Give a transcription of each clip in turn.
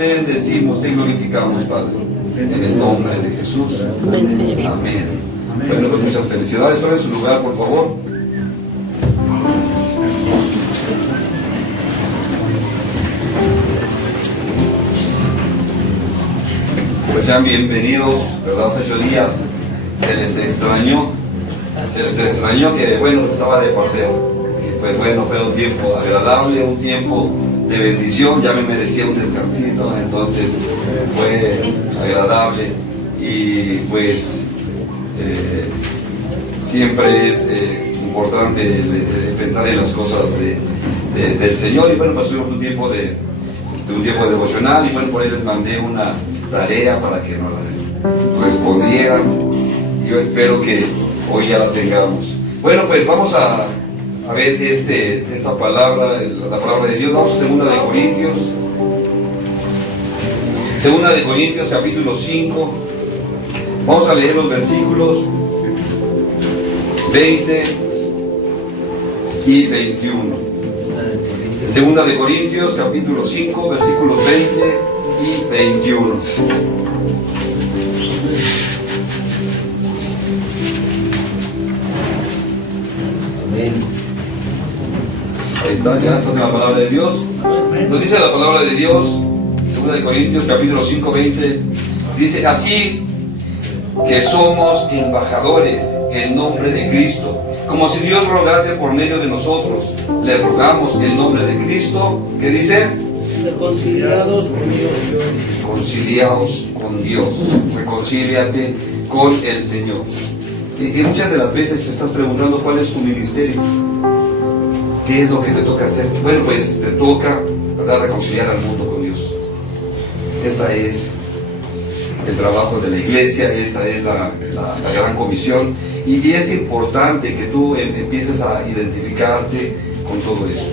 te decimos, te glorificamos, Padre, en el nombre de Jesús. Amén, Señor. Amén. Bueno, pues muchas felicidades. Tomen su lugar, por favor. Pues sean bienvenidos, ¿verdad? Hace 8 días se les extrañó que, bueno, estaba de paseo. Y pues bueno, fue un tiempo agradable, un tiempo de bendición, ya me merecía un descansito, entonces fue agradable. Y pues siempre es importante pensar en las cosas del Señor. Y bueno, pues tuvimos un tiempo de devocional, y bueno, por ahí les mandé una tarea para que nos la respondieran. Yo espero que hoy ya la tengamos. Bueno, pues vamos a ver esta palabra, la palabra de Dios. Vamos a 2 de Corintios. 2 de Corintios, capítulo 5. Vamos a leer los versículos 20 y 21. 2 de Corintios, capítulo 5, versículos 20 y 21. Amén. Ahí está, ya estás en la palabra de Dios. Nos dice la palabra de Dios, 2 de Corintios, capítulo 5, 20. Dice: así que somos embajadores en nombre de Cristo, como si Dios rogase por medio de nosotros. Le rogamos en nombre de Cristo. ¿Qué dice? Reconciliados con Dios. Conciliaos con Dios. Reconcíliate con el Señor. Y muchas de las veces te estás preguntando cuál es tu ministerio. ¿Qué es lo que te toca hacer? Bueno, pues te toca, ¿verdad?, reconciliar al mundo con Dios. Esta es el trabajo de la iglesia, esta es la gran comisión, y es importante que tú empieces a identificarte con todo eso.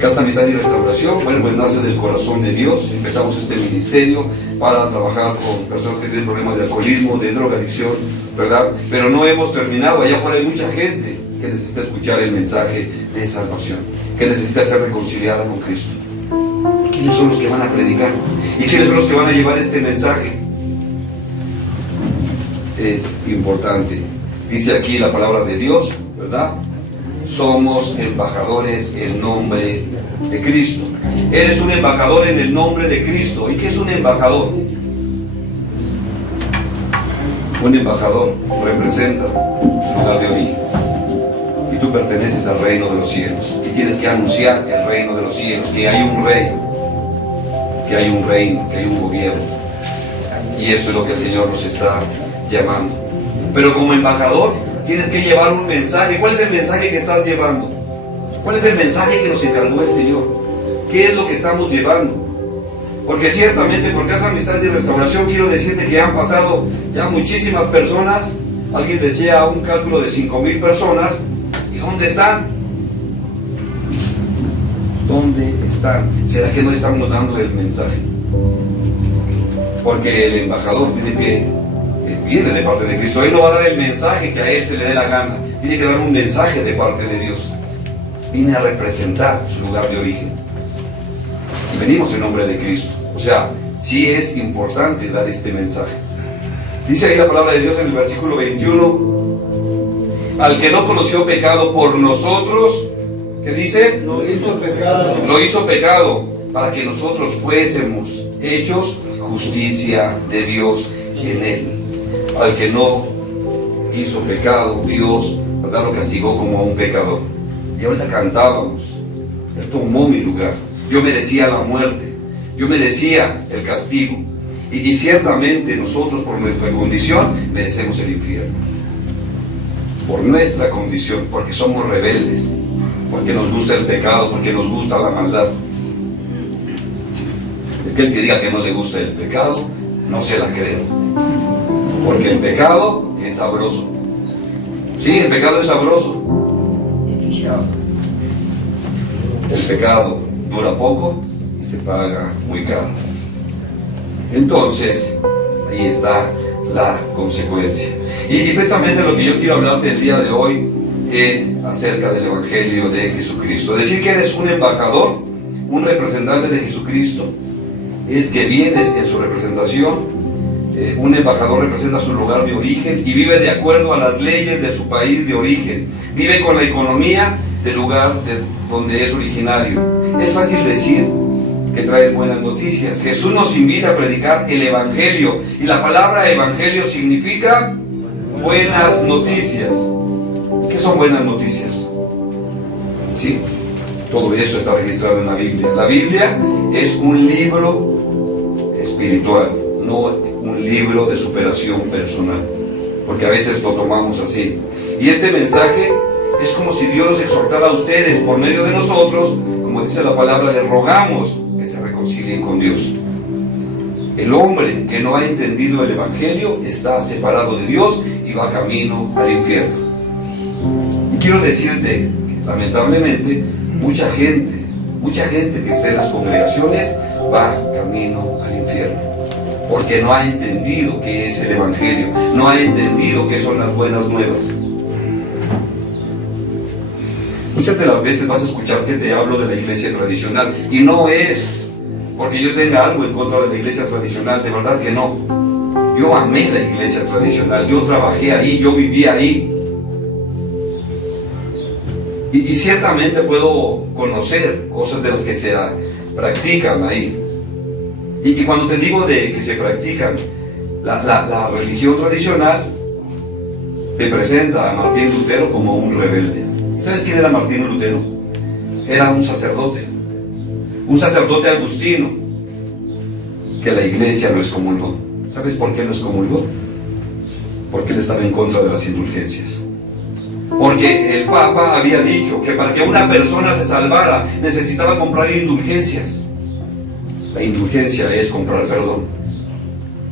Casa Amistad y Restauración, bueno, pues nace del corazón de Dios. Empezamos este ministerio para trabajar con personas que tienen problemas de alcoholismo, de drogadicción, ¿verdad? Pero no hemos terminado. Allá afuera hay mucha gente que necesita escuchar el mensaje de salvación, que necesita ser reconciliada con Cristo. ¿Quiénes son los que van a predicar? ¿Y quiénes son los que van a llevar este mensaje? Es importante. Dice aquí la palabra de Dios, ¿verdad? Somos embajadores en nombre de Cristo. Eres un embajador en el nombre de Cristo. ¿Y qué es un embajador? Un embajador representa su lugar de origen. Y tú perteneces al reino de los cielos. Y tienes que anunciar el reino de los cielos, que hay un rey, que hay un reino, que hay un gobierno. Y eso es lo que el Señor nos está llamando. Pero como embajador tienes que llevar un mensaje. ¿Cuál es el mensaje que estás llevando? ¿Cuál es el mensaje que nos encargó el Señor? ¿Qué es lo que estamos llevando? Porque ciertamente por Casa Amistad y Restauración quiero decirte que han pasado ya muchísimas personas. Alguien decía un cálculo de 5,000 personas. ¿Y dónde están? ¿Dónde están? ¿Será que no estamos dando el mensaje? Porque el embajador viene de parte de Cristo. Él no va a dar el mensaje que a él se le dé la gana. Tiene que dar un mensaje de parte de Dios. Viene a representar su lugar de origen. Y venimos en nombre de Cristo. O sea, sí es importante dar este mensaje. Dice ahí la palabra de Dios en el versículo 21. Al que no conoció pecado por nosotros, ¿qué dice? Lo hizo pecado. Lo hizo pecado para que nosotros fuésemos hechos justicia de Dios en él. Al que no hizo pecado, Dios, ¿verdad?, lo castigó como a un pecador. Y ahorita cantábamos: Él tomó mi lugar. Yo merecía la muerte, yo merecía el castigo. Y ciertamente nosotros, por nuestra condición, merecemos el infierno. Por nuestra condición, porque somos rebeldes, porque nos gusta el pecado, porque nos gusta la maldad. Aquel que diga que no le gusta el pecado, no se la creo. Porque el pecado es sabroso. Sí, el pecado es sabroso. El pecado dura poco y se paga muy caro. Entonces, ahí está la consecuencia. Y precisamente lo que yo quiero hablarte el día de hoy es acerca del Evangelio de Jesucristo. Decir que eres un embajador un representante de Jesucristo es que viene en su representación. Un embajador representa su lugar de origen y vive de acuerdo a las leyes de su país de origen. Vive con la economía del lugar donde es originario. Es fácil decir que trae buenas noticias. Jesús nos invita a predicar el Evangelio, y la palabra Evangelio significa buenas noticias. ¿Qué son buenas noticias? ¿Sí? Todo esto está registrado en la Biblia. La Biblia es un libro espiritual, no un libro de superación personal, porque a veces lo tomamos así. Y este mensaje es como si Dios los exhortara a ustedes por medio de nosotros. Como dice la palabra, les rogamos que se reconcilien con Dios. El hombre que no ha entendido el Evangelio está separado de Dios y va camino al infierno. Y quiero decirte que, lamentablemente, mucha gente que está en las congregaciones va camino al infierno, porque no ha entendido qué es el Evangelio, no ha entendido qué son las buenas nuevas. Muchas de las veces vas a escuchar que te hablo de la iglesia tradicional, y no es porque yo tenga algo en contra de la iglesia tradicional, de verdad que no. Yo amé la iglesia tradicional, yo trabajé ahí, yo viví ahí. Y ciertamente puedo conocer cosas de las que se practican ahí. Y cuando te digo de que se practican, la religión tradicional te presenta a Martín Lutero como un rebelde. ¿Sabes quién era Martín Lutero? Era un sacerdote agustino, que la iglesia lo excomulgó. ¿Sabes por qué lo excomulgó? Porque él estaba en contra de las indulgencias. Porque el Papa había dicho que para que una persona se salvara necesitaba comprar indulgencias. La indulgencia es comprar perdón.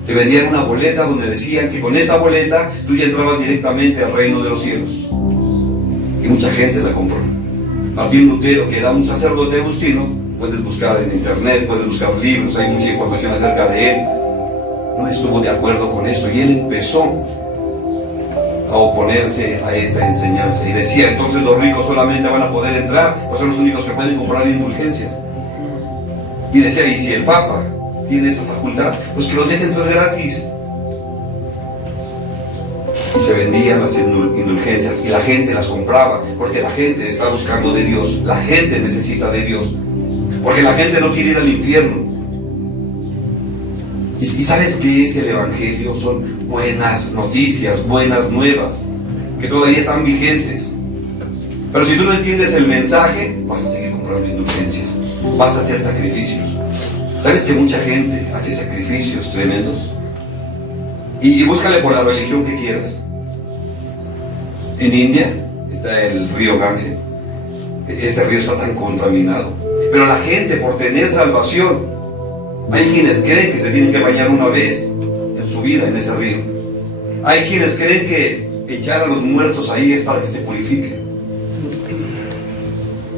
Le vendían una boleta donde decían que con esa boleta tú ya entrabas directamente al reino de los cielos. Y mucha gente la compró. Martín Lutero, que era un sacerdote agustino, puedes buscar en internet, puedes buscar libros, hay mucha información acerca de él, no estuvo de acuerdo con esto, y él empezó a oponerse a esta enseñanza y decía: entonces los ricos solamente van a poder entrar, pues son los únicos que pueden comprar indulgencias. Y decía: y si el Papa tiene esa facultad, pues que los deje entrar gratis. Y se vendían las indulgencias y la gente las compraba, porque la gente está buscando de Dios, la gente necesita de Dios, porque la gente no quiere ir al infierno. ¿Y sabes qué es el Evangelio? Son buenas noticias, buenas nuevas, que todavía están vigentes. Pero si tú no entiendes el mensaje, vas a seguir comprando indulgencias, vas a hacer sacrificios. ¿Sabes que mucha gente hace sacrificios tremendos? Y búscale por la religión que quieras. En India está el río Ganges. Este río está tan contaminado, pero la gente, por tener salvación, hay quienes creen que se tienen que bañar una vez en su vida en ese río. Hay quienes creen que echar a los muertos ahí es para que se purifique.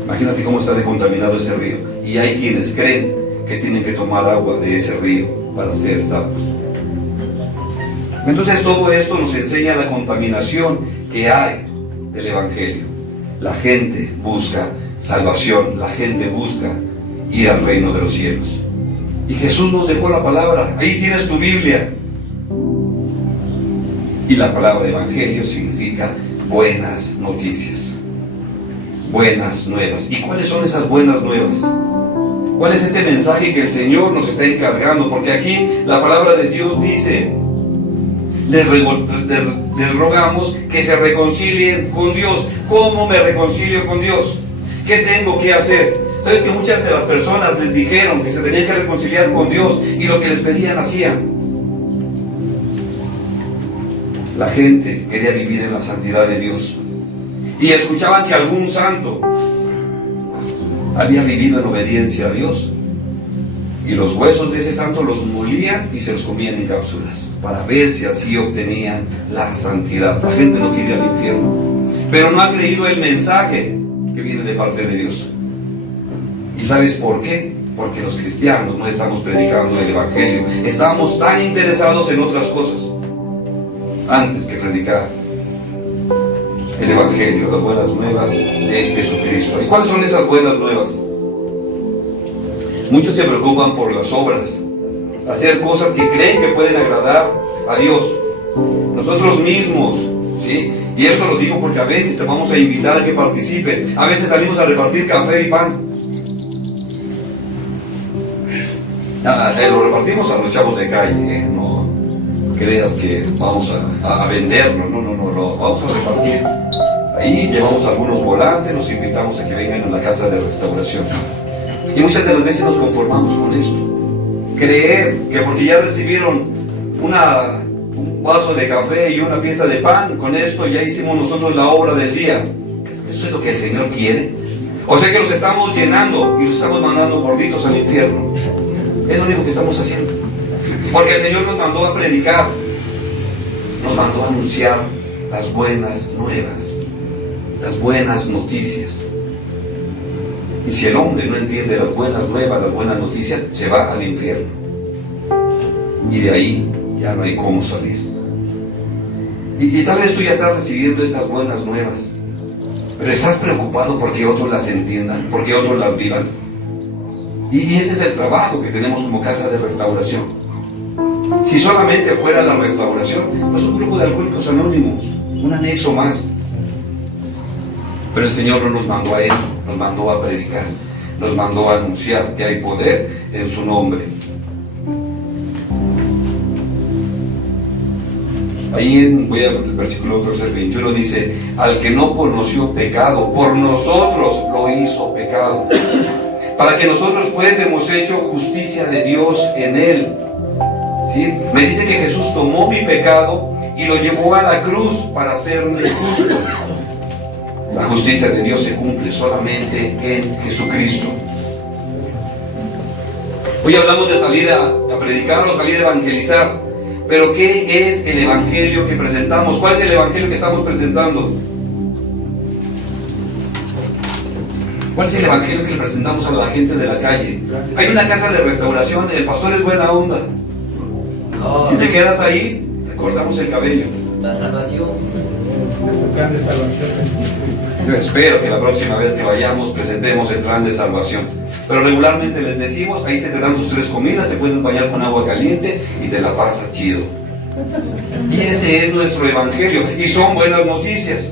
Imagínate cómo está de contaminado ese río. Y hay quienes creen que tienen que tomar agua de ese río para ser salvos. Entonces todo esto nos enseña la contaminación que hay del Evangelio. La gente busca salvación, la gente busca ir al reino de los cielos. Y Jesús nos dejó la palabra. Ahí tienes tu Biblia. Y la palabra Evangelio significa buenas noticias, buenas nuevas. ¿Y cuáles son esas buenas nuevas? ¿Cuál es este mensaje que el Señor nos está encargando? Porque aquí la palabra de Dios dice: les rogamos que se reconcilien con Dios. ¿Cómo me reconcilio con Dios? ¿Qué tengo que hacer? ¿Sabes que muchas de las personas les dijeron que se tenían que reconciliar con Dios y lo que les pedían hacían? La gente quería vivir en la santidad de Dios y escuchaban que algún santo había vivido en obediencia a Dios, y los huesos de ese santo los molían y se los comían en cápsulas para ver si así obtenían la santidad. La gente no quiere ir al infierno, pero no ha creído el mensaje que viene de parte de Dios. ¿Y sabes por qué? Porque los cristianos no estamos predicando el Evangelio. Estamos tan interesados en otras cosas antes que predicar el Evangelio, las buenas nuevas de Jesucristo. ¿Y cuáles son esas buenas nuevas? Muchos se preocupan por las obras, hacer cosas que creen que pueden agradar a Dios. Nosotros mismos, ¿sí? Y esto lo digo porque a veces te vamos a invitar a que participes. A veces salimos a repartir café y pan. Lo repartimos a los chavos de calle, no creas que vamos a venderlo, no, lo vamos a repartir. Ahí llevamos algunos volantes, los invitamos a que vengan a la casa de restauración. Y muchas de las veces nos conformamos con esto. Creer que porque ya recibieron un vaso de café y una pieza de pan, con esto ya hicimos nosotros la obra del día. ¿Es que eso es lo que el Señor quiere? O sea que los estamos llenando y los estamos mandando gorditos al infierno. Es lo único que estamos haciendo. Porque el Señor nos mandó a predicar, nos mandó a anunciar las buenas nuevas, las buenas noticias. Y si el hombre no entiende las buenas nuevas, las buenas noticias, se va al infierno. Y de ahí ya no hay cómo salir. Y tal vez tú ya estás recibiendo estas buenas nuevas, pero estás preocupado porque otros las entiendan, porque otros las vivan. Y ese es el trabajo que tenemos como casa de restauración. Si solamente fuera la restauración, pues un grupo de alcohólicos anónimos, un anexo más. Pero el Señor no nos mandó a Él, nos mandó a predicar, nos mandó a anunciar que hay poder en su nombre. Ahí voy al versículo 13 al 21, dice: al que no conoció pecado, por nosotros lo hizo pecado, para que nosotros fuésemos hecho justicia de Dios en Él. ¿Sí? Me dice que Jesús tomó mi pecado y lo llevó a la cruz para hacerme justo. La justicia de Dios se cumple solamente en Jesucristo. Hoy hablamos de salir a predicar o salir a evangelizar. Pero ¿qué es el evangelio que presentamos? ¿Cuál es el evangelio que estamos presentando? ¿Cuál es el evangelio que le presentamos a la gente de la calle? Hay una casa de restauración, el pastor es buena onda. Si te quedas ahí, te cortamos el cabello. La salvación. Es el plan de salvación. Yo espero que la próxima vez que vayamos presentemos el plan de salvación. Pero regularmente les decimos, ahí se te dan tus 3 comidas, se pueden bañar con agua caliente y te la pasas chido. Y ese es nuestro evangelio. Y son buenas noticias.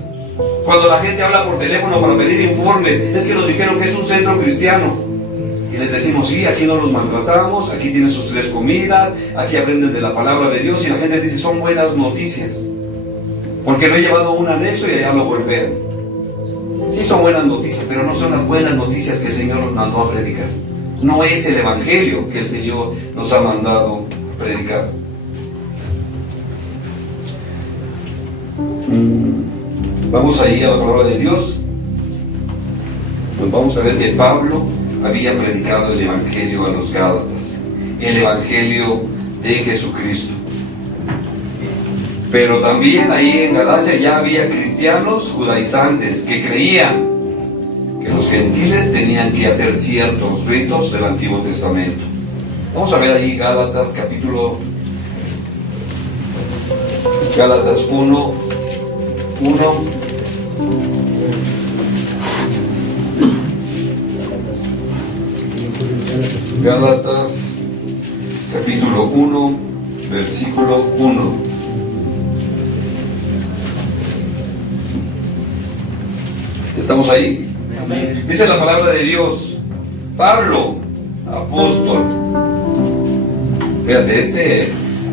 Cuando la gente habla por teléfono para pedir informes, es que nos dijeron que es un centro cristiano. Y les decimos, sí, aquí no los maltratamos, aquí tienen sus 3 comidas, aquí aprenden de la palabra de Dios. Y la gente dice, son buenas noticias. Porque lo he llevado a un anexo y allá lo golpean. Sí son buenas noticias, pero no son las buenas noticias que el Señor nos mandó a predicar. No es el evangelio que el Señor nos ha mandado a predicar. Vamos ahí a la palabra de Dios. Pues vamos a ver que Pablo había predicado el evangelio a los Gálatas, el evangelio de Jesucristo. Pero también ahí en Galacia ya había cristianos judaizantes que creían que los gentiles tenían que hacer ciertos ritos del Antiguo Testamento. Vamos a ver ahí Gálatas capítulo Gálatas 1. Gálatas capítulo 1, versículo 1. ¿Estamos ahí? Amén. Dice la palabra de Dios: Pablo, apóstol. Fíjate, este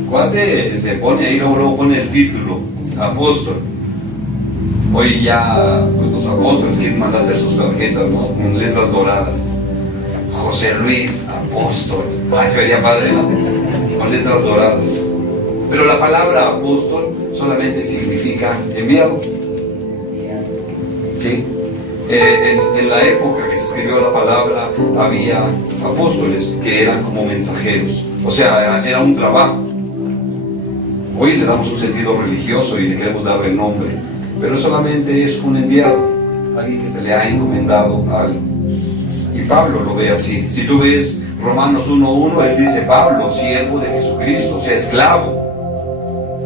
cuate se pone ahí, luego pone el título, apóstol. Hoy ya pues, los apóstoles quieren mandar hacer sus tarjetas, ¿no? Con letras doradas. José Luis, apóstol. Se vería padre, ¿no? Con letras doradas. Pero la palabra apóstol solamente significa enviado. ¿Sí? En la época que se escribió la palabra había apóstoles que eran como mensajeros, o sea, era un trabajo. Hoy le damos un sentido religioso y le queremos darle nombre, pero solamente es un enviado, alguien que se le ha encomendado algo. Y Pablo lo ve así. Si tú ves Romanos 1:1, él dice: Pablo, siervo de Jesucristo, o sea, esclavo.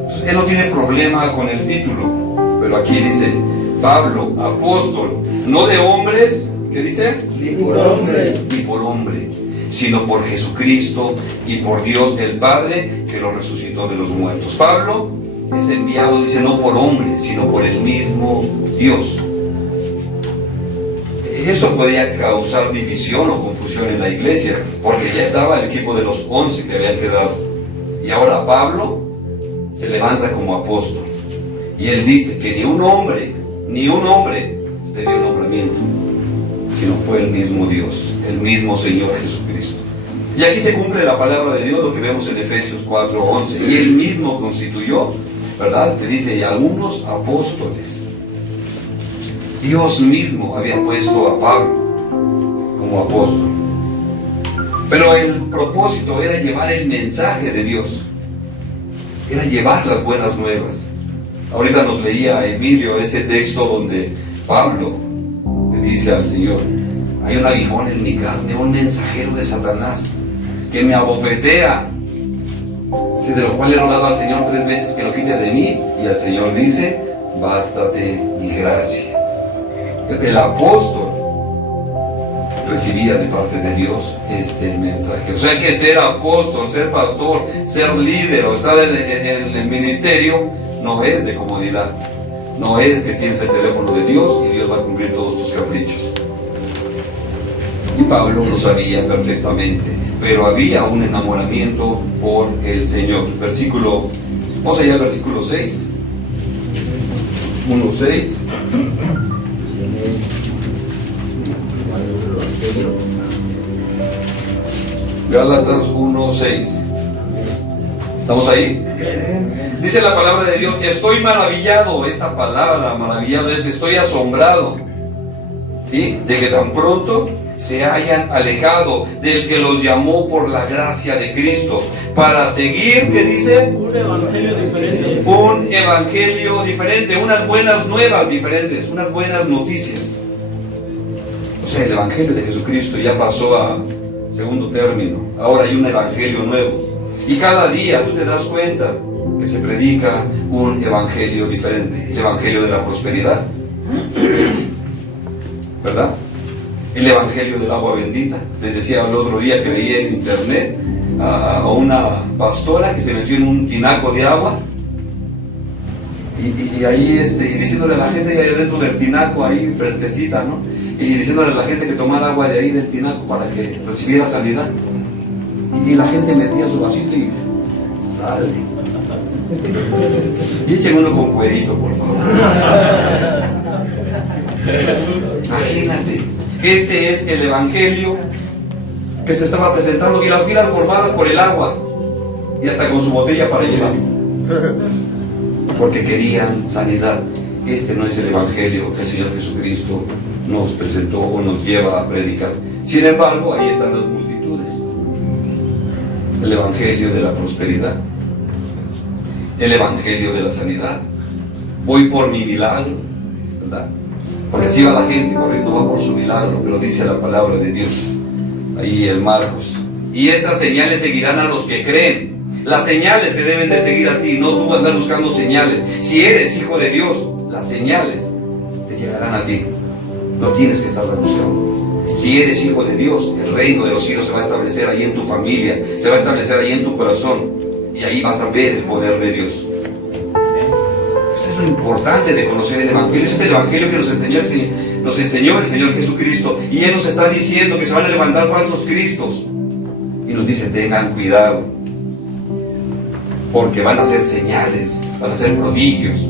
Entonces, él no tiene problema con el título, pero aquí dice: Pablo, apóstol, no de hombres, ¿qué dice? Ni por hombre. Ni por hombre, sino por Jesucristo y por Dios el Padre que lo resucitó de los muertos. Pablo es enviado, dice, no por hombre, sino por el mismo Dios. Esto podía causar división o confusión en la iglesia, porque ya estaba el equipo de los 11 que habían quedado. Y ahora Pablo se levanta como apóstol. Y él dice que ni un hombre le dio nombramiento, sino fue el mismo Dios, el mismo Señor Jesucristo. Y aquí se cumple la palabra de Dios, lo que vemos en Efesios 4:11. Y él mismo constituyó, ¿verdad? Te dice, y algunos apóstoles. Dios mismo había puesto a Pablo como apóstol. Pero el propósito era llevar el mensaje de Dios. Era llevar las buenas nuevas. Ahorita nos leía Emilio ese texto donde Pablo le dice al Señor, hay un aguijón en mi carne, un mensajero de Satanás que me abofetea, de lo cual he rogado al Señor 3 veces que lo quite de mí, y el Señor dice, bástate mi gracia. El apóstol recibía de parte de Dios este mensaje. O sea que ser apóstol, ser pastor, ser líder o estar en el ministerio no es de comodidad. No es que tienes el teléfono de Dios y Dios va a cumplir todos tus caprichos. Y Pablo lo sabía perfectamente, pero había un enamoramiento por el Señor. Vamos allá al versículo 6. 1:6. Gálatas 1:6. ¿Estamos ahí? Dice la palabra de Dios, estoy maravillado. Esta palabra, maravillado, es estoy asombrado, ¿sí? De que tan pronto se hayan alejado del que los llamó por la gracia de Cristo para seguir, ¿qué dice? Un evangelio diferente. Un evangelio diferente, unas buenas nuevas diferentes, unas buenas noticias. O sea, el evangelio de Jesucristo ya pasó a segundo término. Ahora hay un evangelio nuevo. Y cada día tú te das cuenta que se predica un evangelio diferente. El evangelio de la prosperidad, ¿verdad? El evangelio del agua bendita. Les decía el otro día que veía en internet a una pastora que se metió en un tinaco de agua y ahí y diciéndole a la gente que hay dentro del tinaco ahí fresquecita, ¿no? Y diciéndole a la gente que tomara agua de ahí del tinaco para que recibiera sanidad. Y la gente metía su vasito y sale. Y echen uno con cuerito, por favor. Imagínate. Este es el evangelio que se estaba presentando y las filas formadas por el agua y hasta con su botella para llevar, porque querían sanidad. Este no es el evangelio que el Señor Jesucristo nos presentó o nos lleva a predicar. Sin embargo, ahí están las multitudes. El evangelio de la prosperidad, el evangelio de la sanidad. Voy por mi milagro, ¿verdad? Porque así va la gente corriendo, va por su milagro, pero dice la palabra de Dios, ahí en Marcos. Y estas señales seguirán a los que creen. Las señales se deben de seguir a ti, no tú andar buscando señales. Si eres hijo de Dios, las señales te llegarán a ti. No tienes que estarlas buscando. Si eres hijo de Dios, el reino de los cielos se va a establecer ahí en tu familia, se va a establecer ahí en tu corazón. Y ahí vas a ver el poder de Dios. Eso es lo importante de conocer el evangelio. Ese es el evangelio que nos enseñó el Señor Jesucristo. Y Él nos está diciendo que se van a levantar falsos cristos. Y nos dice, tengan cuidado, porque van a ser señales, van a ser prodigios.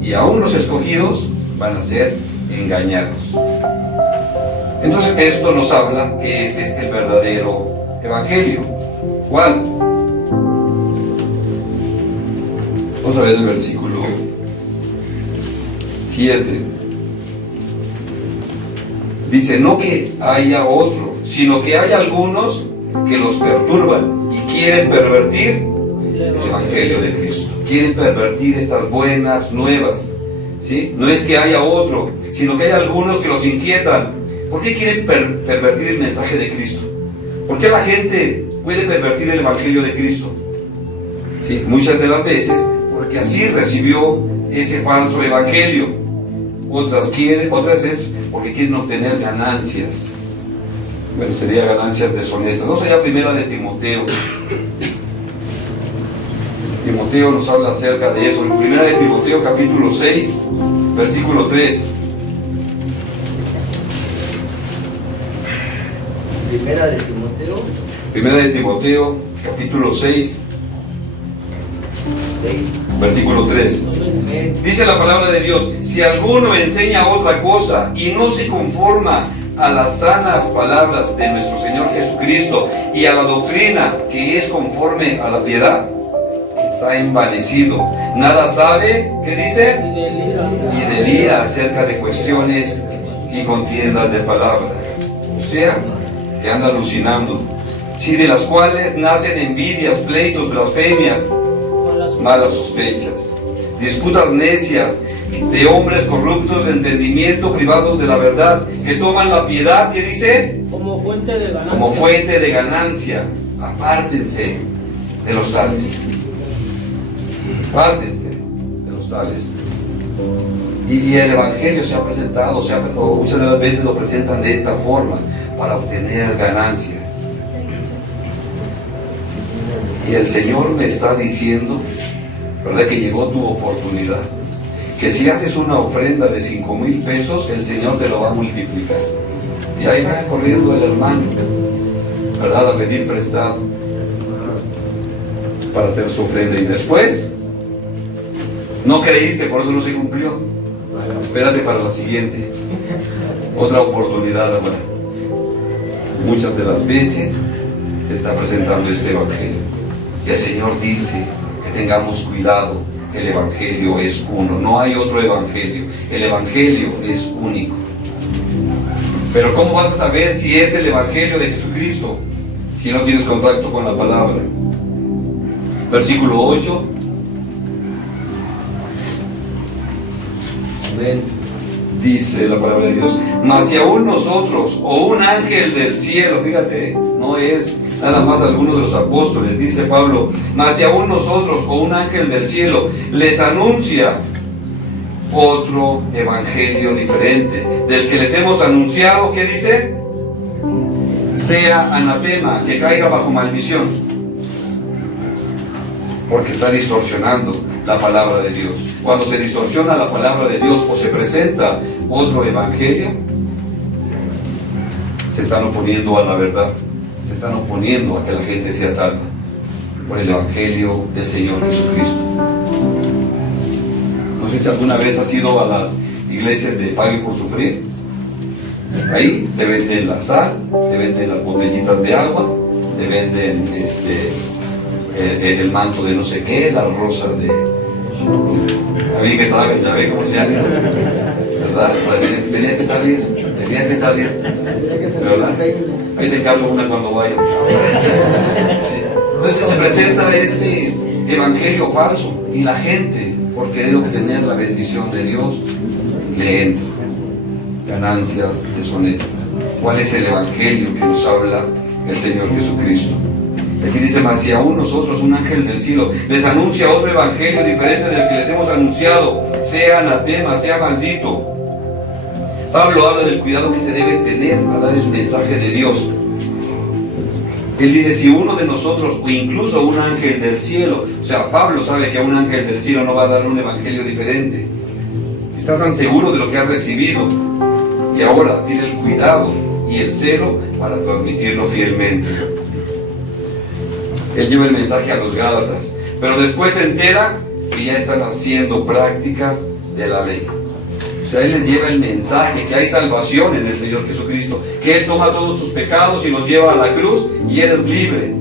Y aún los escogidos van a ser engañados. Entonces esto nos habla que este es el verdadero evangelio. ¿Cuál? Vamos a ver el versículo 7. Dice, no que haya otro, sino que hay algunos que los perturban y quieren pervertir el evangelio de Cristo. Quieren pervertir estas buenas nuevas, ¿sí? No es que haya otro, sino que hay algunos que los inquietan. ¿Por qué quieren pervertir el mensaje de Cristo? ¿Por qué la gente puede pervertir el evangelio de Cristo? ¿Sí? Muchas de las veces porque así recibió ese falso evangelio. Otras es porque quieren obtener ganancias. Bueno, sería ganancias deshonestas. Vamos allá primera de Timoteo. Timoteo nos habla acerca de eso. Primera de Timoteo capítulo 6, versículo 3. Primera de Timoteo Primera de Timoteo capítulo 6, 6. versículo 3. Amén. Dice la palabra de Dios: si alguno enseña otra cosa y no se conforma a las sanas palabras de nuestro Señor Jesucristo y a la doctrina que es conforme a la piedad, está envanecido. Nada sabe, ¿qué dice? Y delira acerca de cuestiones y contiendas de palabra. O sea, que anda alucinando. Sí, de las cuales nacen envidias, pleitos, blasfemias, malas sospechas, disputas necias, de hombres corruptos de entendimiento, privados de la verdad, que toman la piedad, ¿qué dice? Como fuente de ganancia. Como fuente de ganancia. Apártense de los tales. Apártense de los tales. Y el Evangelio se ha presentado, o muchas de las veces lo presentan de esta forma, para obtener ganancias. Y el Señor me está diciendo, ¿verdad?, que llegó tu oportunidad. Que si haces una ofrenda de 5,000 pesos, el Señor te lo va a multiplicar. Y ahí va corriendo el hermano, ¿verdad?, a pedir prestado para hacer su ofrenda. Y después, no creíste, por eso no se cumplió. Espérate para la siguiente. Otra oportunidad ahora. Muchas de las veces se está presentando este Evangelio. Y el Señor dice que tengamos cuidado. El Evangelio es uno, no hay otro Evangelio. El Evangelio es único. Pero ¿cómo vas a saber si es el Evangelio de Jesucristo si no tienes contacto con la palabra? Versículo 8. Amén. Dice la palabra de Dios: mas si aún nosotros o un ángel del cielo, fíjate, no es nada más alguno de los apóstoles, dice Pablo, mas si aún nosotros o un ángel del cielo les anuncia otro evangelio diferente del que les hemos anunciado, ¿qué dice? Sea anatema, que caiga bajo maldición, porque está distorsionando la palabra de Dios. Cuando se distorsiona la palabra de Dios o se presenta otro evangelio, se están oponiendo a la verdad, se están oponiendo a que la gente sea salva por el evangelio del Señor Jesucristo. No sé si alguna vez has ido a las iglesias de Pague por Sufrir. Ahí te venden la sal, te venden las botellitas de agua, te venden el manto de no sé qué, la rosa de... A mí que saben, ya ve cómo se llama, ¿verdad? Tenía que salir, ¿verdad? Ahí te encargo una cuando vaya. Sí. Entonces se presenta este evangelio falso y la gente, por querer obtener la bendición de Dios, le entra ganancias deshonestas. ¿Cuál es el evangelio que nos habla el Señor Jesucristo? Aquí dice: mas si aún nosotros, un ángel del cielo, les anuncia otro evangelio diferente del que les hemos anunciado, sea anatema, sea maldito. Pablo habla del cuidado que se debe tener a dar el mensaje de Dios. Él dice: si uno de nosotros, o incluso un ángel del cielo, o sea, Pablo sabe que a un ángel del cielo no va a dar un evangelio diferente. Está tan seguro de lo que ha recibido y ahora tiene el cuidado y el celo para transmitirlo fielmente. Él lleva el mensaje a los Gálatas, pero después se entera que ya están haciendo prácticas de la ley. O sea, Él les lleva el mensaje que hay salvación en el Señor Jesucristo, que Él toma todos sus pecados y los lleva a la cruz y eres libre.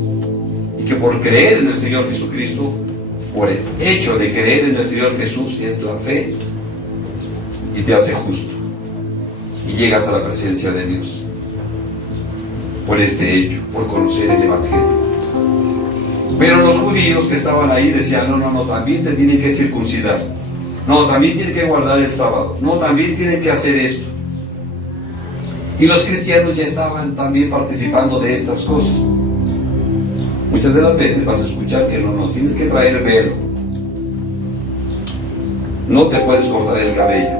Y que por creer en el Señor Jesucristo, por el hecho de creer en el Señor Jesús, es la fe y te hace justo y llegas a la presencia de Dios por este hecho, por conocer el Evangelio. Pero los judíos que estaban ahí decían: no, también se tienen que circuncidar, no, también tienen que guardar el sábado, no, también tienen que hacer esto. Y los cristianos ya estaban también participando de estas cosas. Muchas de las veces vas a escuchar que no, tienes que traer el velo, no te puedes cortar el cabello.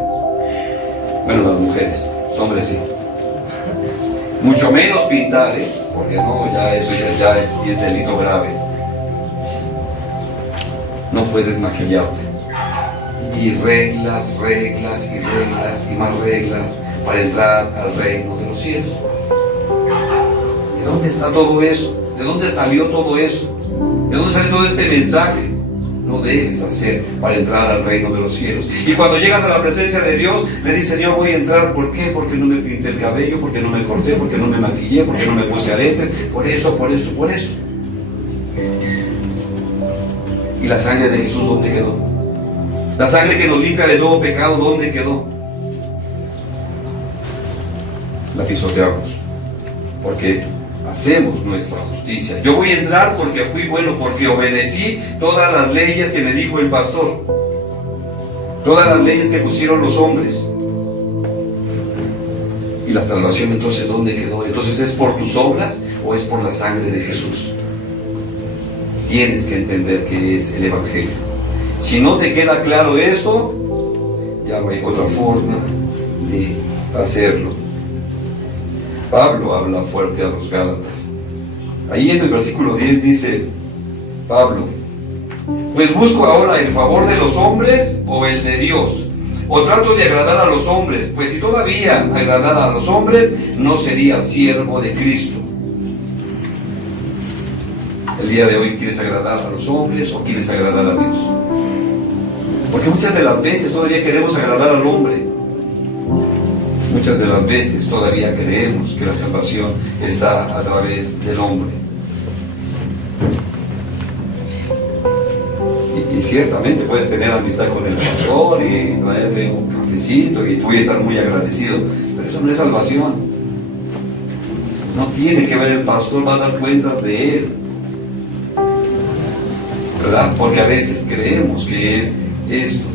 Bueno, las mujeres, los hombres sí. Mucho menos pintar, porque no, ya eso ya es delito grave. No puedes maquillarte. Y reglas y más reglas para entrar al reino de los cielos. ¿De dónde está todo eso? ¿De dónde salió todo eso? ¿De dónde salió todo este mensaje? No debes hacer para entrar al reino de los cielos. Y cuando llegas a la presencia de Dios, le dices: Señor, voy a entrar. ¿Por qué? Porque no me pinté el cabello, porque no me corté, porque no me maquillé, porque no me puse aretes, por esto. ¿Y la sangre de Jesús dónde quedó? La sangre que nos limpia de todo pecado, ¿dónde quedó? La pisoteamos, porque hacemos nuestra justicia. Yo voy a entrar porque fui bueno, porque obedecí todas las leyes que me dijo el pastor, todas las leyes que pusieron los hombres. ¿Y la salvación entonces dónde quedó? Entonces, ¿es por tus obras o es por la sangre de Jesús? Tienes que entender que es el Evangelio. Si no te queda claro esto, ya no hay otra forma de hacerlo. Pablo habla fuerte a los Gálatas. Ahí en el versículo 10 dice Pablo: pues busco ahora el favor de los hombres o el de Dios, o trato de agradar a los hombres, pues si todavía agradara a los hombres, no sería siervo de Cristo. El día de hoy, ¿quieres agradar a los hombres o quieres agradar a Dios? Porque muchas de las veces todavía queremos agradar al hombre. Muchas de las veces todavía creemos que la salvación está a través del hombre. Y ciertamente puedes tener amistad con el pastor y traerle un cafecito y tú vas a estar muy agradecido, pero eso no es salvación. No tiene que ver el pastor, va a dar cuentas de él, ¿verdad? Porque a veces creemos que es esto.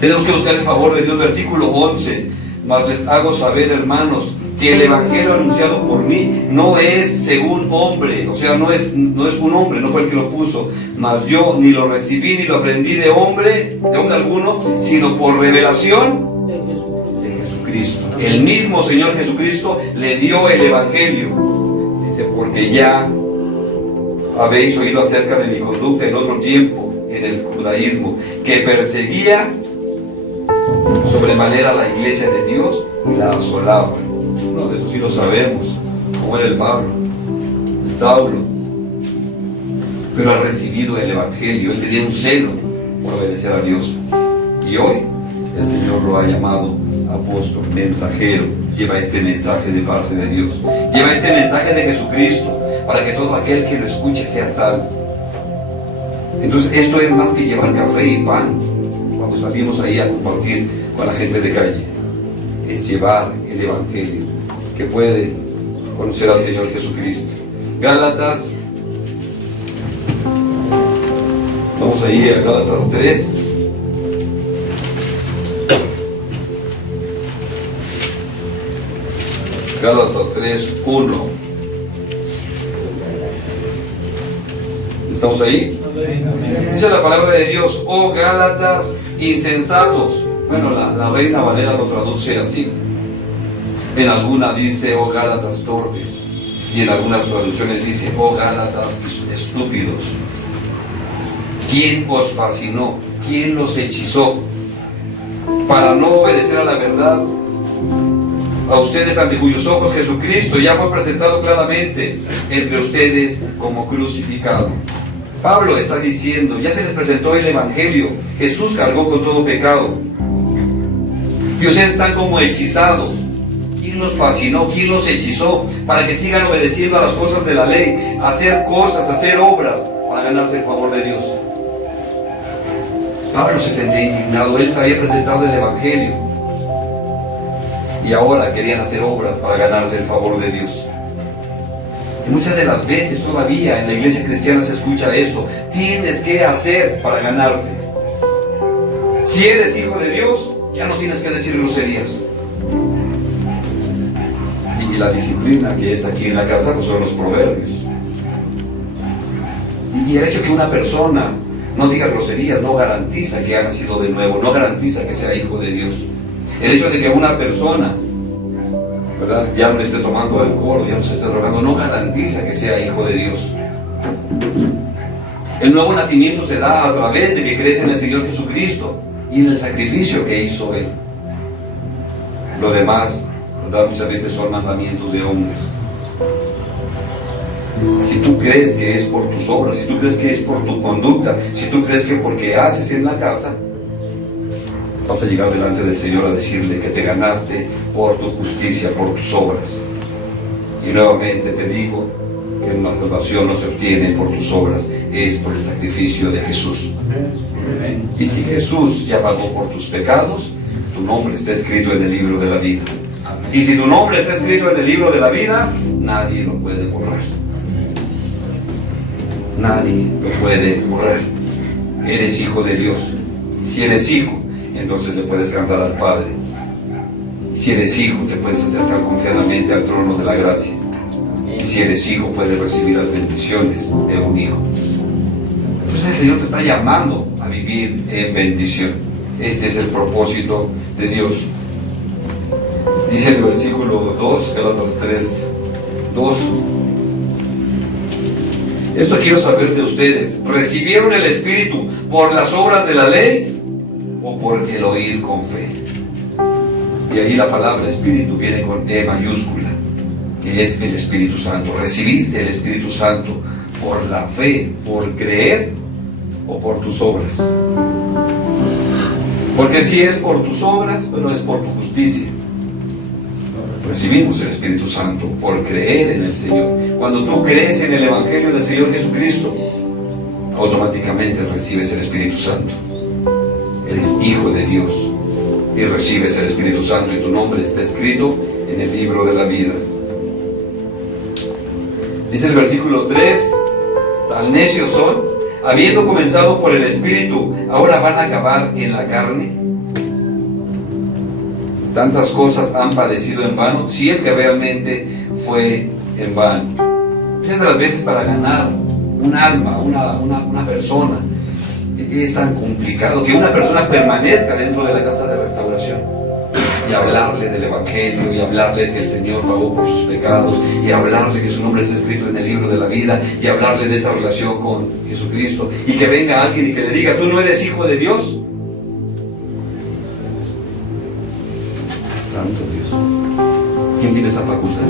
Tenemos que buscar el favor de Dios. Versículo 11: mas les hago saber, hermanos, que el evangelio anunciado por mí no es según hombre, o sea, no es un hombre, no fue el que lo puso, mas yo ni lo recibí ni lo aprendí de hombre alguno, sino por revelación de Jesucristo. El mismo Señor Jesucristo le dio el evangelio. Dice: porque ya habéis oído acerca de mi conducta en otro tiempo en el judaísmo, que perseguía sobremanera la iglesia de Dios y la asolaba. No, de eso sí lo sabemos, como era el Pablo, el Saulo. Pero ha recibido el evangelio, él tenía un celo por obedecer a Dios. Y hoy el Señor lo ha llamado apóstol, mensajero. Lleva este mensaje de parte de Dios, lleva este mensaje de Jesucristo, para que todo aquel que lo escuche sea salvo. Entonces, esto es más que llevar café y pan cuando salimos ahí a compartir con la gente de calle. Es llevar el evangelio, que puede conocer al Señor Jesucristo. Gálatas, vamos ahí a Gálatas 3. Gálatas 3:1. ¿Estamos ahí? Dice la palabra de Dios: oh Gálatas insensatos. Bueno, la Reina Valera lo traduce así. En alguna dice: oh Gálatas torpes. Y en algunas traducciones dice: oh Gálatas estúpidos. ¿Quién os fascinó? ¿Quién los hechizó para no obedecer a la verdad? A ustedes, ante cuyos ojos Jesucristo ya fue presentado claramente entre ustedes como crucificado. Pablo está diciendo: ya se les presentó el evangelio, Jesús cargó con todo pecado, y ustedes están como hechizados. ¿Quién los fascinó? ¿Quién los hechizó para que sigan obedeciendo a las cosas de la ley, a hacer cosas, a hacer obras para ganarse el favor de Dios? Pablo se sentía indignado. Él se había presentado el evangelio y ahora querían hacer obras para ganarse el favor de Dios. Y muchas de las veces todavía en la iglesia cristiana se escucha esto: tienes que hacer para ganarte. Si eres hijo de Dios, ya no tienes que decir groserías. Y la disciplina que es aquí en la casa, pues son los proverbios. Y el hecho que una persona no diga groserías no garantiza que ha nacido de nuevo, no garantiza que sea hijo de Dios. El hecho de que una persona ¿verdad? Ya no esté tomando alcohol, ya no se esté drogando, no garantiza que sea hijo de Dios. El nuevo nacimiento se da a través de que crees en el Señor Jesucristo y en el sacrificio que hizo Él. Lo demás, ¿verdad?, muchas veces son mandamientos de hombres. Si tú crees que es por tus obras, si tú crees que es por tu conducta, si tú crees que porque haces en la casa, vas a llegar delante del Señor a decirle que te ganaste por tu justicia, por tus obras. Y nuevamente te digo que una salvación no se obtiene por tus obras, es por el sacrificio de Jesús. Y si Jesús ya pagó por tus pecados, tu nombre está escrito en el libro de la vida. Y si tu nombre está escrito en el libro de la vida, nadie lo puede borrar. Nadie lo puede borrar. Eres hijo de Dios. Y si eres hijo, entonces le puedes cantar al Padre. Y si eres hijo, te puedes acercar confiadamente al trono de la gracia. Y si eres hijo, puedes recibir las bendiciones de un hijo. Entonces el Señor te está llamando a vivir en bendición. Este es el propósito de Dios. Dice el versículo 2, Gálatas 3, 2. Esto quiero saber de ustedes. ¿Recibieron el Espíritu por las obras de la ley o por el oír con fe? Y ahí la palabra Espíritu viene con E mayúscula, que es el Espíritu Santo. ¿Recibiste el Espíritu Santo por la fe, por creer o por tus obras? Porque si es por tus obras, pero es por tu justicia. Recibimos el Espíritu Santo por creer en el Señor. Cuando tú crees en el Evangelio del Señor Jesucristo, automáticamente recibes el Espíritu Santo. Eres hijo de Dios y recibes el Espíritu Santo y tu nombre está escrito en el libro de la vida. Dice el versículo 3, tan necios son, habiendo comenzado por el Espíritu, ahora van a acabar en la carne. Tantas cosas han padecido en vano, si es que realmente fue en vano. Muchas de las veces para ganar un alma, una persona, es tan complicado que una persona permanezca dentro de la casa de restauración y hablarle del Evangelio, y hablarle de que el Señor pagó por sus pecados, y hablarle que su nombre está escrito en el libro de la vida, y hablarle de esa relación con Jesucristo, y que venga alguien y que le diga, ¿tú no eres hijo de Dios? Santo Dios, ¿quién tiene esa facultad?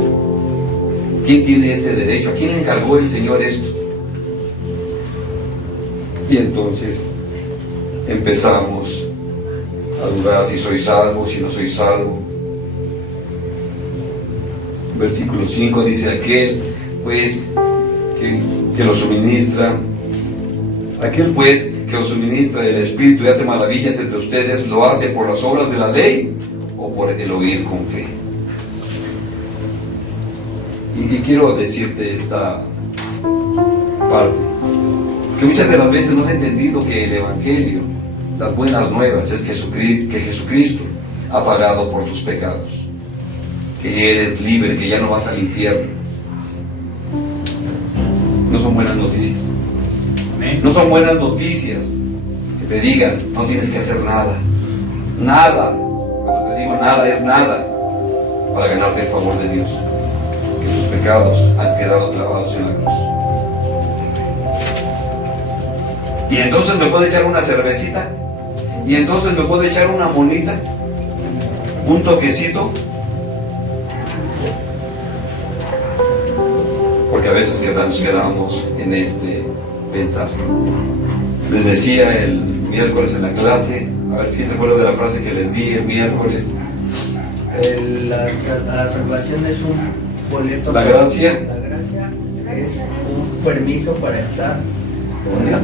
¿Quién tiene ese derecho? ¿A quién le encargó el Señor esto? Y entonces empezamos a dudar si soy salvo, si no soy salvo. Versículo 5 dice, aquel pues que lo suministra, aquel pues que os suministra el Espíritu y hace maravillas entre ustedes, ¿lo hace por las obras de la ley o por el oír con fe? Y quiero decirte esta parte, que muchas de las veces no has entendido que el Evangelio, las buenas nuevas, es que Jesucristo ha pagado por tus pecados, que eres libre, que ya no vas al infierno. No son buenas noticias. No son buenas noticias que te digan, no tienes que hacer nada. Nada. Cuando te digo nada, es nada para ganarte el favor de Dios. Que tus pecados han quedado clavados en la cruz. Y entonces me puedo echar una cervecita, y entonces me puedo echar una monita, un toquecito, porque a veces nos quedamos en este pensar. Les decía el miércoles en la clase, a ver si te acuerdas de la frase que les di el miércoles. La salvación es un boleto. La gracia. La gracia es un permiso para estar con Dios.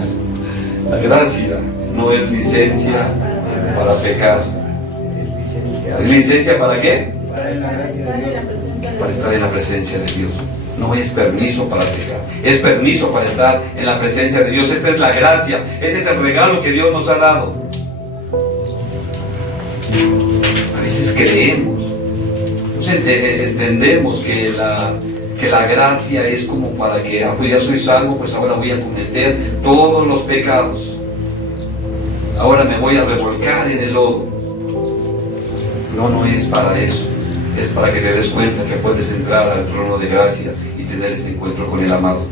La gracia no es licencia para pecar. ¿Es licencia para qué? Para estar en la presencia de Dios. No es permiso para pecar, es permiso para estar en la presencia de Dios. Esta es la gracia, este es el regalo que Dios nos ha dado. A veces creemos, entendemos que la gracia es como para que, pues ya soy salvo, pues ahora voy a cometer todos los pecados. Ahora me voy a revolcar en el lodo. No es para eso. es para que te des cuenta que puedes entrar al trono de gracia y tener este encuentro con el amado.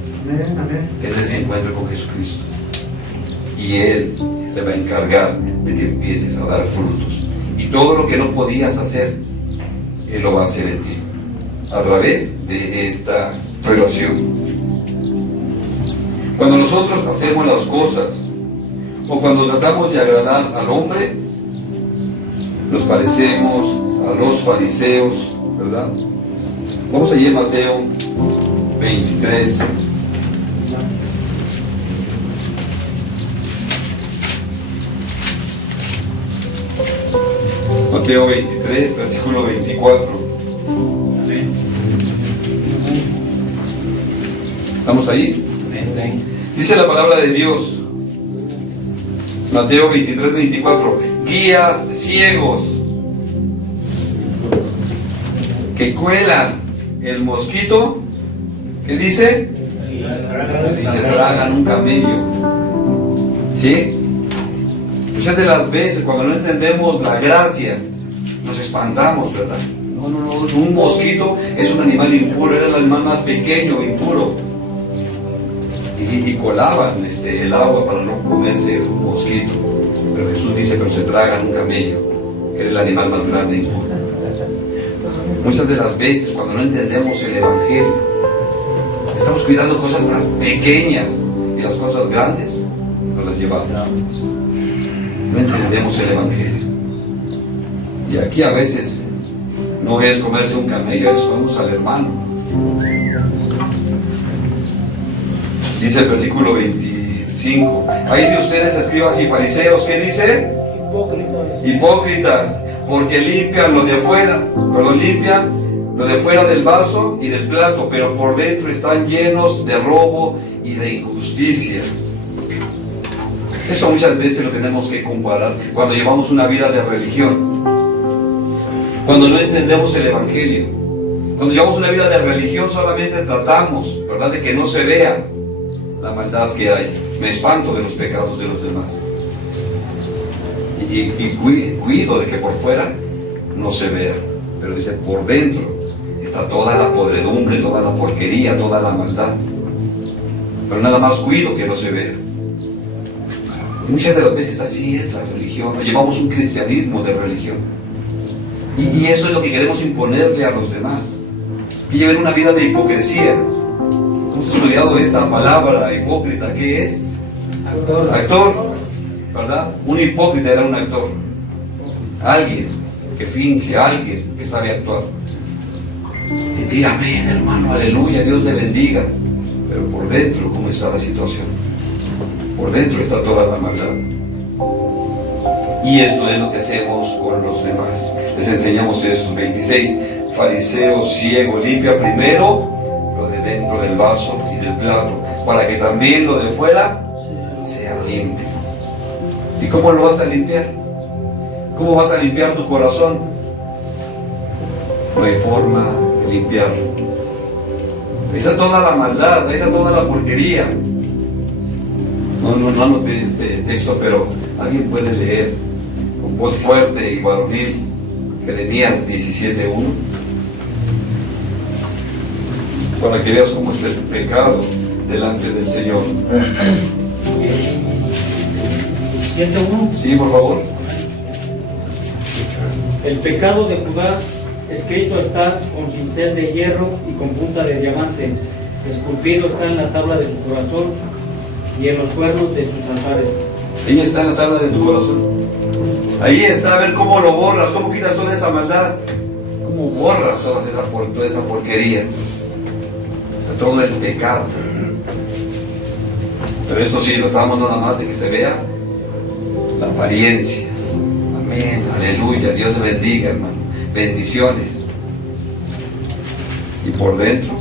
Tener ese encuentro con Jesucristo. Y Él se va a encargar de que empieces a dar frutos. Y todo lo que no podías hacer, Él lo va a hacer en ti, a través de esta relación. Cuando nosotros hacemos las cosas, o cuando tratamos de agradar al hombre, nos parecemos a los fariseos, ¿verdad? Vamos allí a Mateo 23. Mateo 23, versículo 24. ¿Estamos ahí? Dice la palabra de Dios, Mateo 23, 24, guías ciegos que cuelan el mosquito, ¿qué dice? Y se tragan un camello. ¿Sí? Muchas de las veces cuando no entendemos la gracia, nos espantamos, ¿verdad? No, un mosquito es un animal impuro, era el animal más pequeño, impuro. Y colaban el agua para no comerse un mosquito. Pero Jesús dice, pero se tragan un camello, que era el animal más grande e impuro. Muchas de las veces cuando no entendemos el Evangelio, estamos cuidando cosas tan pequeñas y las cosas grandes nos las llevamos. No entendemos el Evangelio. Y aquí a veces no es comerse un camello, es comemos al hermano. Dice el versículo 25, hay de ustedes escribas y fariseos, ¿qué dice? Hipócritas, porque limpian lo de fuera del vaso y del plato, pero por dentro están llenos de robo y de injusticia. Eso muchas veces lo tenemos que comparar cuando llevamos una vida de religión, cuando no entendemos el Evangelio. Cuando llevamos una vida de religión solamente tratamos, ¿verdad?, de que no se vea la maldad que hay. Me espanto de los pecados de los demás y cuido de que por fuera no se vea, pero dice por dentro está toda la podredumbre, toda la porquería, toda la maldad, pero nada más cuido que no se vea. Y muchas de las veces así es la religión. Llevamos un cristianismo de religión y eso es lo que queremos imponerle a los demás, y lleven una vida de hipocresía. Hemos estudiado esta palabra hipócrita. ¿Qué es? Actor, ¿verdad? Un hipócrita era un actor, alguien que finge, alguien que sabe actuar. Y amén, hermano, aleluya, Dios le bendiga, pero por dentro, ¿cómo está la situación? Por dentro está toda la maldad. Y esto es lo que hacemos con los demás. Les enseñamos esos 26. Fariseo ciego, limpia primero lo de dentro del vaso y del plato, para que también lo de fuera sea limpio. ¿Y cómo lo vas a limpiar? ¿Cómo vas a limpiar tu corazón? No hay forma de limpiarlo. Ahí está toda la maldad, ahí está toda la porquería. No anoté este texto, pero alguien puede leer con voz fuerte y varonil Jeremías 17:1, para que veas cómo está el pecado delante del Señor. 17:1. Sí, por favor. El pecado de Judá escrito está con cincel de hierro y con punta de diamante, esculpido está en la tabla de su corazón y en los cuernos de sus altares. Ahí está en la tabla de tu corazón. Ahí está, a ver cómo lo borras, cómo quitas toda esa maldad, cómo borras toda esa porquería. Está todo el pecado. Pero eso sí, tratamos nada más de que se vea la apariencia. Amén, aleluya, Dios le bendiga, hermano. Bendiciones. Y por dentro,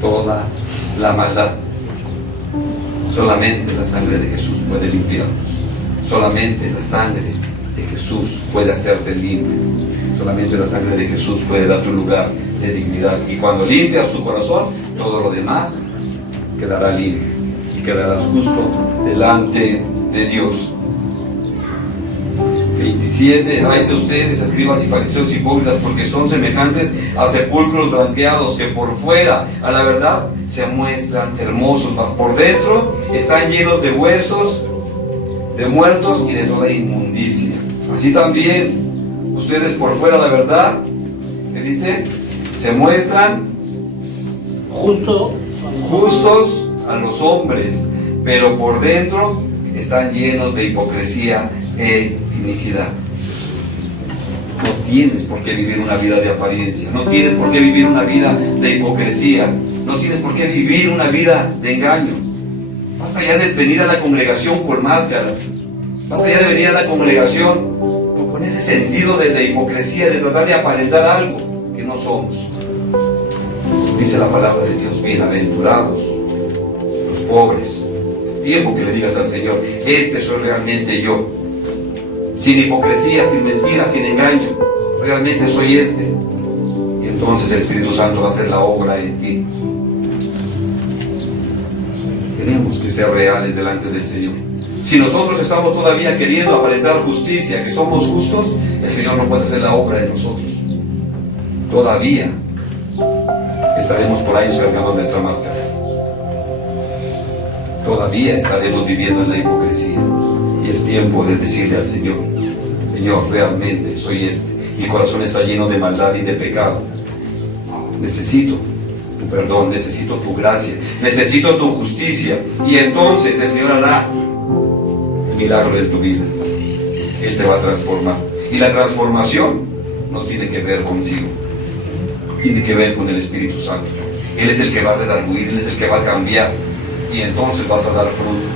toda la maldad. Solamente la sangre de Jesús puede limpiarnos. Solamente la sangre de Jesús puede hacerte libre. Solamente la sangre de Jesús puede darte un lugar de dignidad. Y cuando limpias tu corazón, todo lo demás quedará libre y quedarás justo delante de Dios. 27. Ay de ustedes, escribas y fariseos hipócritas, porque son semejantes a sepulcros blanqueados, que por fuera, a la verdad, se muestran hermosos, mas por dentro están llenos de huesos, de muertos y de toda inmundicia. Así también, ustedes por fuera, la verdad, ¿qué dice? Se muestran justos a los hombres, pero por dentro están llenos de hipocresía e iniquidad. No tienes por qué vivir una vida de apariencia, no tienes por qué vivir una vida de hipocresía, no tienes por qué vivir una vida de engaño. Basta ya de venir a la congregación con máscaras, basta ya de venir a la congregación con ese sentido de hipocresía, de tratar de aparentar algo que no somos. Dice la palabra de Dios: bienaventurados los pobres. Es tiempo que le digas al Señor: este soy realmente yo, sin hipocresía, sin mentiras, sin engaño, realmente soy este. Y entonces el Espíritu Santo va a hacer la obra en ti. Tenemos que ser reales delante del Señor. Si nosotros estamos todavía queriendo aparentar justicia, que somos justos, el Señor no puede hacer la obra en nosotros. Todavía estaremos por ahí cargando nuestra máscara. Todavía estaremos viviendo en la hipocresía. Y es tiempo de decirle al Señor: Señor, realmente soy este. Mi corazón está lleno de maldad y de pecado. Necesito tu perdón, necesito tu gracia, necesito tu justicia. Y entonces el Señor hará el milagro en tu vida. Él te va a transformar. Y la transformación no tiene que ver contigo, tiene que ver con el Espíritu Santo. Él es el que va a redarguir, Él es el que va a cambiar. Y entonces vas a dar fruto.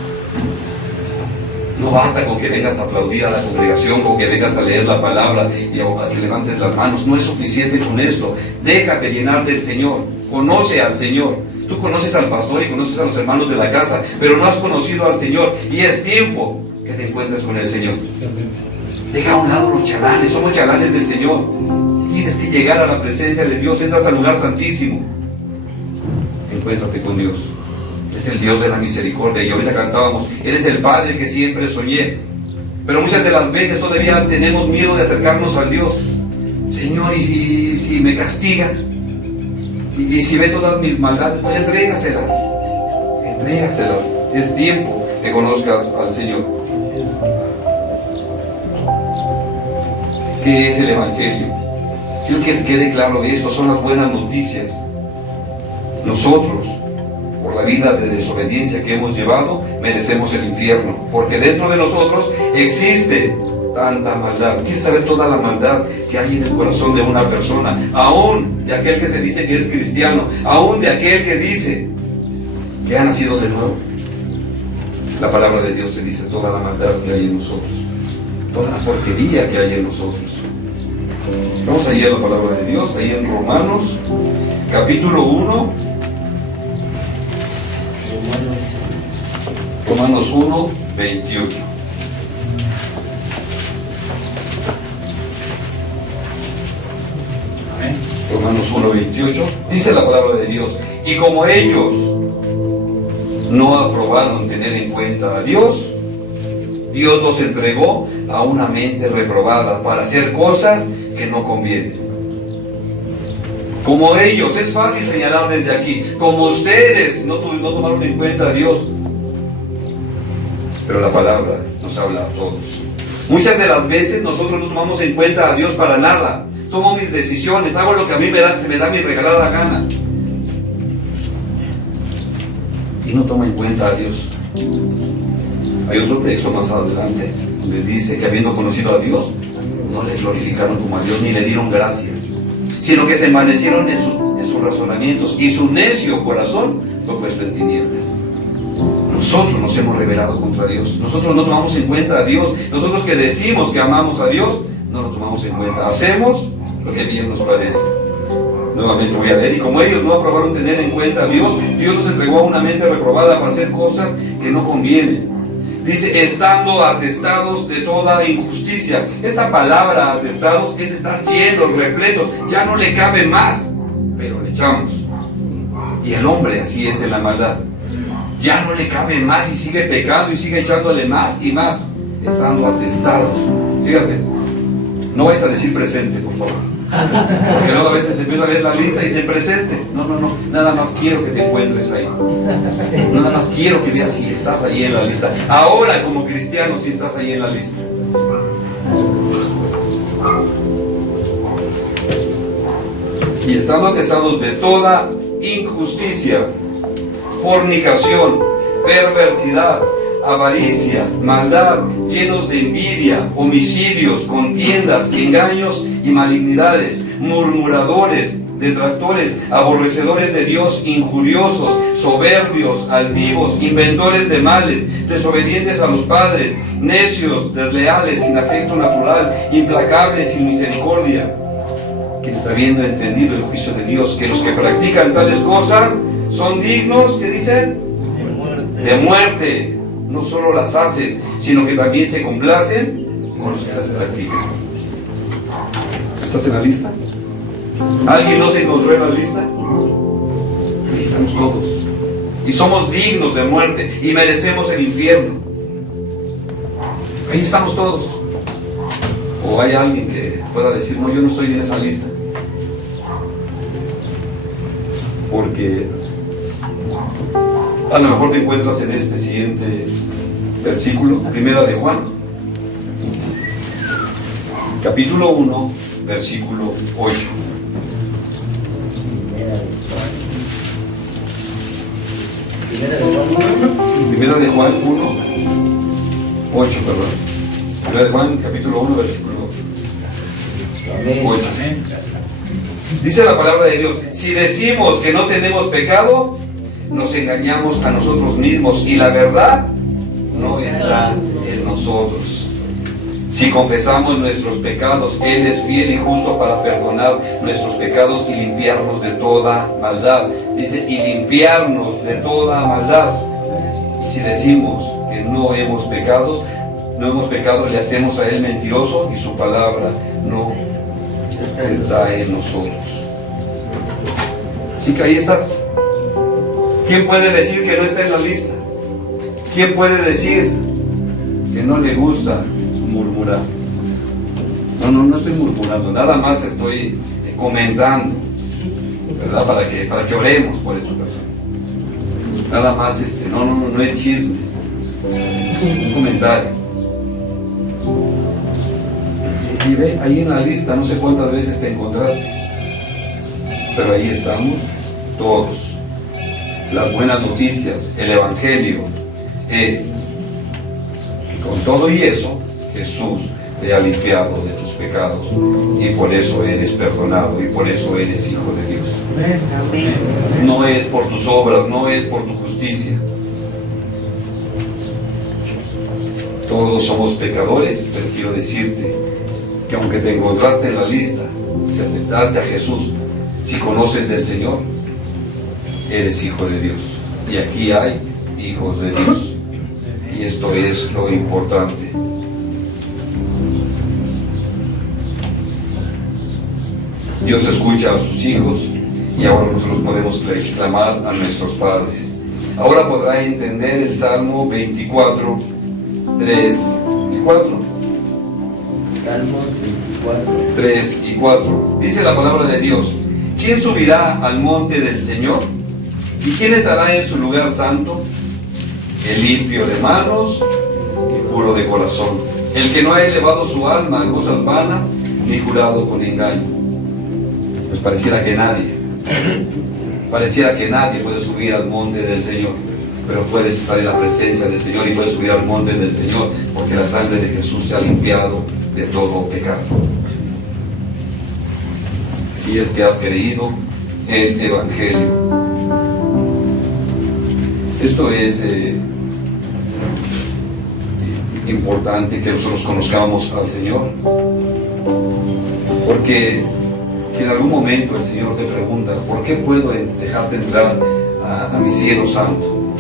No basta con que vengas a aplaudir a la congregación, con que vengas a leer la palabra y a que levantes las manos. No es suficiente con esto. Déjate llenar del Señor. Conoce al Señor. Tú conoces al pastor y conoces a los hermanos de la casa, pero no has conocido al Señor. Y es tiempo que te encuentres con el Señor. Deja a un lado los chalanes. Somos chalanes del Señor. Tienes que llegar a la presencia de Dios. Entras al lugar santísimo. Encuéntrate con Dios. Es el Dios de la misericordia. Y ahorita cantábamos: Él es el Padre que siempre soñé. Pero muchas de las veces todavía tenemos miedo de acercarnos al Dios. Señor, ¿y si me castiga? ¿Y si ve todas mis maldades? Pues entrégaselas. Entrégaselas. Es tiempo que conozcas al Señor. ¿Qué es el Evangelio? Quiero que quede claro esto. Son las buenas noticias. Nosotros, por la vida de desobediencia que hemos llevado, merecemos el infierno, porque dentro de nosotros existe tanta maldad. ¿Quieres saber toda la maldad que hay en el corazón de una persona? Aún de aquel que se dice que es cristiano, aún de aquel que dice que ha nacido de nuevo. La palabra de Dios te dice toda la maldad que hay en nosotros, toda la porquería que hay en nosotros. Vamos ahí a la palabra de Dios, ahí en Romanos, capítulo 1. Romanos 1, 28. Amén. Romanos 1, 28. Dice la palabra de Dios: y como ellos no aprobaron tener en cuenta a Dios, Dios los entregó a una mente reprobada para hacer cosas que no convienen. Como ellos, es fácil señalar desde aquí, como ustedes no tomaron en cuenta a Dios. Pero la palabra nos habla a todos. Muchas de las veces nosotros no tomamos en cuenta a Dios para nada. Tomo mis decisiones, hago lo que a mí se me da mi regalada gana. Y no tomo en cuenta a Dios. Hay otro texto más adelante donde dice que habiendo conocido a Dios, no le glorificaron como a Dios ni le dieron gracias, sino que se envanecieron en sus razonamientos, y su necio corazón fue puesto en tinieblas. Nosotros nos hemos rebelado contra Dios. Nosotros no tomamos en cuenta a Dios. Nosotros que decimos que amamos a Dios, no lo tomamos en cuenta. Hacemos lo que bien nos parece. Nuevamente voy a leer: y como ellos no aprobaron tener en cuenta a Dios, Dios los entregó a una mente reprobada para hacer cosas que no convienen. Dice: estando atestados de toda injusticia. Esta palabra atestados es estar llenos, repletos. Ya no le cabe más, pero le echamos. Y el hombre así es en la maldad. Ya no le cabe más y sigue pecando y sigue echándole más y más, estando atestados Fíjate, no vais a decir presente, por favor. Porque luego a veces empiezo a ver la lista y dice presente. No, nada más quiero que te encuentres ahí. Nada más quiero que veas si estás ahí en la lista. Ahora como cristiano si estás ahí en la lista. Y estando atesados de toda injusticia, fornicación, perversidad, avaricia, maldad, llenos de envidia, homicidios, contiendas, engaños y malignidades, murmuradores, detractores, aborrecedores de Dios, injuriosos, soberbios, altivos, inventores de males, desobedientes a los padres, necios, desleales, sin afecto natural, implacables, sin misericordia. Quienes habiendo entendido el juicio de Dios, que los que practican tales cosas son dignos, ¿qué dicen? De muerte. No solo las hacen, sino que también se complacen con los que las practican. ¿Estás en la lista? ¿Alguien no se encontró en la lista? Ahí estamos todos. Y somos dignos de muerte y merecemos el infierno. Ahí estamos todos. ¿O hay alguien que pueda decir, no, yo no estoy en esa lista? Porque a lo mejor te encuentras en este siguiente versículo, Primera de Juan, capítulo 1, versículo 8. Primera de Juan 1, 8, perdón. Primera de Juan, capítulo 1, versículo 8. Dice la palabra de Dios, si decimos que no tenemos pecado, nos engañamos a nosotros mismos y la verdad no está en nosotros. Si confesamos nuestros pecados, Él es fiel y justo para perdonar nuestros pecados y limpiarnos de toda maldad. Dice, y limpiarnos de toda maldad. Y si decimos que no hemos pecado, le hacemos a Él mentiroso y su palabra no está en nosotros. Así que ahí estás. ¿Quién puede decir que no está en la lista? ¿Quién puede decir que no le gusta murmurar? No estoy murmurando, nada más estoy comentando, ¿verdad? Para que oremos por esta persona. Nada más, no es chisme, es un comentario. Y ve, ahí en la lista, no sé cuántas veces te encontraste, pero ahí estamos todos. Las buenas noticias, el Evangelio es que con todo y eso, Jesús te ha limpiado de tus pecados y por eso eres perdonado y por eso eres hijo de Dios. No es por tus obras, no es por tu justicia. Todos somos pecadores, pero quiero decirte que aunque te encontraste en la lista, si aceptaste a Jesús, si conoces del Señor, eres hijo de Dios. Y aquí hay hijos de Dios. Y esto es lo importante. Dios escucha a sus hijos y ahora nosotros podemos clamar a nuestros padres. Ahora podrá entender el Salmo 24, 3 y 4. Salmos 24. 3 y 4. Dice la palabra de Dios: ¿quién subirá al monte del Señor? ¿Y quién estará en su lugar santo? El limpio de manos y puro de corazón, el que no ha elevado su alma a cosas vanas, ni jurado con engaño. Pues pareciera que nadie puede subir al monte del Señor, pero puedes estar en la presencia del Señor y puedes subir al monte del Señor, porque la sangre de Jesús se ha limpiado de todo pecado. Si es que has creído el Evangelio. Esto es importante que nosotros conozcamos al Señor, porque si en algún momento el Señor te pregunta, ¿por qué puedo dejarte entrar a mi cielo santo?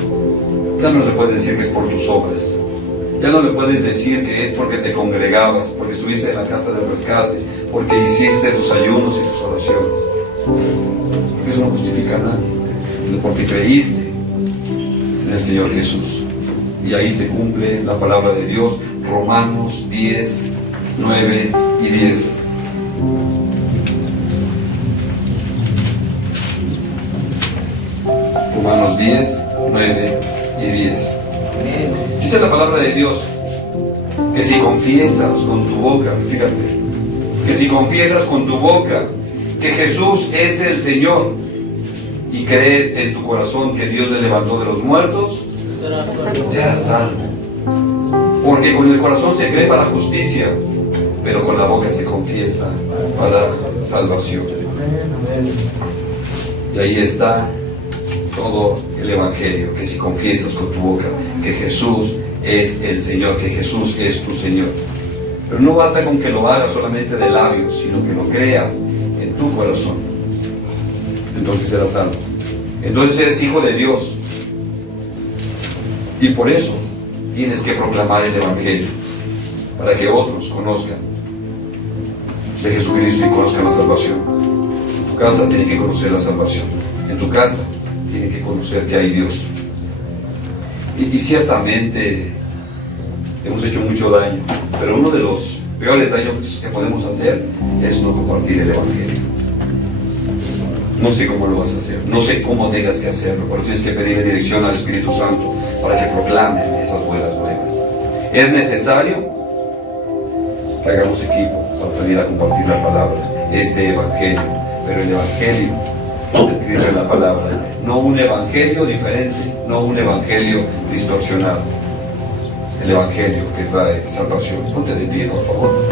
Ya no le puedes decir que es por tus obras, ya no le puedes decir que es porque te congregabas, porque estuviste en la casa del rescate, porque hiciste tus ayunos y tus oraciones, porque eso no justifica a nadie, sino porque creíste en el Señor Jesús. Y ahí se cumple la palabra de Dios, Romanos 10, 9 y 10. Romanos 10, 9 y 10. Dice la palabra de Dios que si confiesas con tu boca, fíjate, que si confiesas con tu boca que Jesús es el Señor y crees en tu corazón que Dios le levantó de los muertos, serás salvo. Porque con el corazón se cree para justicia, pero con la boca se confiesa para salvación. Y ahí está todo el Evangelio, que si confiesas con tu boca que Jesús es el Señor, que Jesús es tu Señor. Pero no basta con que lo hagas solamente de labios, sino que lo creas en tu corazón. Entonces serás salvo. Entonces eres hijo de Dios. Y por eso tienes que proclamar el Evangelio, para que otros conozcan de Jesucristo y conozcan la salvación. En tu casa tiene que conocer la salvación. En tu casa tiene que conocer que hay Dios. Y ciertamente hemos hecho mucho daño, pero uno de los peores daños que podemos hacer es no compartir el Evangelio. No sé cómo lo vas a hacer, no sé cómo tengas que hacerlo, pero tienes que pedirle dirección al Espíritu Santo para que proclamen esas buenas nuevas. Es necesario que hagamos equipo para salir a compartir la palabra, este Evangelio, pero el Evangelio escrito en la palabra, no un evangelio diferente, no un evangelio distorsionado, el evangelio que trae salvación. Ponte de pie, por favor.